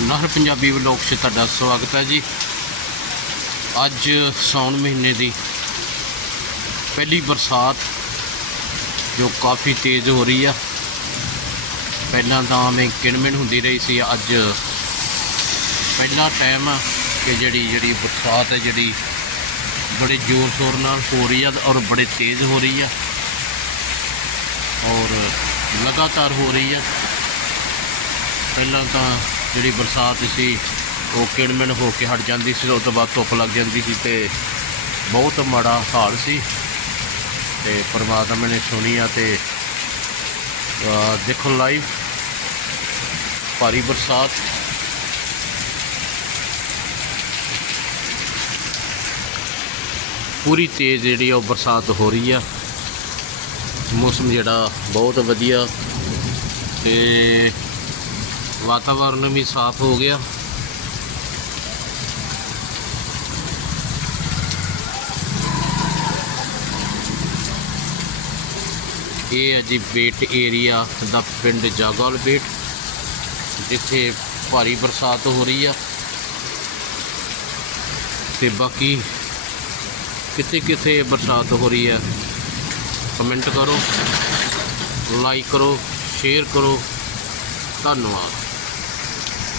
ਨਹਿਰ ਪੰਜਾਬੀ ਵਲੌਗ 'ਚ ਤੁਹਾਡਾ ਸਵਾਗਤ ਹੈ ਜੀ। ਅੱਜ ਸਾਉਣ ਮਹੀਨੇ ਦੀ ਪਹਿਲੀ ਬਰਸਾਤ, ਜੋ ਕਾਫੀ ਤੇਜ਼ ਹੋ ਰਹੀ ਆ। ਪਹਿਲਾਂ ਤਾਂ ਮੈਂ ਕਿਣਮਿਣ ਹੁੰਦੀ ਰਹੀ ਸੀ, ਅੱਜ ਪਹਿਲਾ ਟਾਈਮ ਆ ਕਿ ਜਿਹੜੀ ਜਿਹੜੀ ਬਰਸਾਤ ਹੈ, ਜਿਹੜੀ ਬੜੇ ਜ਼ੋਰ ਸ਼ੋਰ ਨਾਲ ਹੋ ਰਹੀ ਆ ਔਰ ਬੜੇ ਤੇਜ਼ ਹੋ ਰਹੀ ਆ। ਔਰ ਲਗਾਤਾਰ ਹੋ ਰਹੀ ਆ। ਪਹਿਲਾਂ ਤਾਂ ਜਿਹੜੀ ਬਰਸਾਤ ਸੀ, ਉਹ ਕਿਣਮਿਣ ਹੋ ਕੇ ਹਟ ਜਾਂਦੀ ਸੀ, ਉਸ ਤੋਂ ਬਾਅਦ ਧੁੱਪ ਲੱਗ ਜਾਂਦੀ ਸੀ ਤੇ ਬਹੁਤ ਮਾੜਾ ਹਾਲ ਸੀ। ਤੇ ਪਰਮਾਤਮਾ ਨੇ ਸੁਣੀ ਆ ਤੇ, ਅਹ, ਦੇਖੋ ਲਾਈਵ ਭਾਰੀ ਬਰਸਾਤ। ਪੂਰੀ ਤੇਜ਼ ਜਿਹੜੀ ਆ ਉਹ ਬਰਸਾਤ ਹੋ ਰਹੀ ਆ। ਮੌਸਮ ਜਿਹੜਾ ਬਹੁਤ ਵਧੀਆ ਤੇ ਵਾਤਾਵਰਨ ਵੀ ਸਾਫ਼ ਹੋ ਗਿਆ। ਇਹ ਹੈ ਜੀ ਬੇਟ ਏਰੀਆ ਦਾ ਪਿੰਡ ਜਾਗੋਲ ਬੇਟ ਜਿੱਥੇ ਭਾਰੀ ਬਰਸਾਤ ਹੋ ਰਹੀ ਆ। ਤੇ ਬਾਕੀ ਕਿੱਥੇ ਕਿੱਥੇ ਬਰਸਾਤ ਹੋ ਰਹੀ ਹੈ ਕਮੈਂਟ ਕਰੋ, ਲਾਈਕ ਕਰੋ, ਸ਼ੇਅਰ ਕਰੋ। あんのは。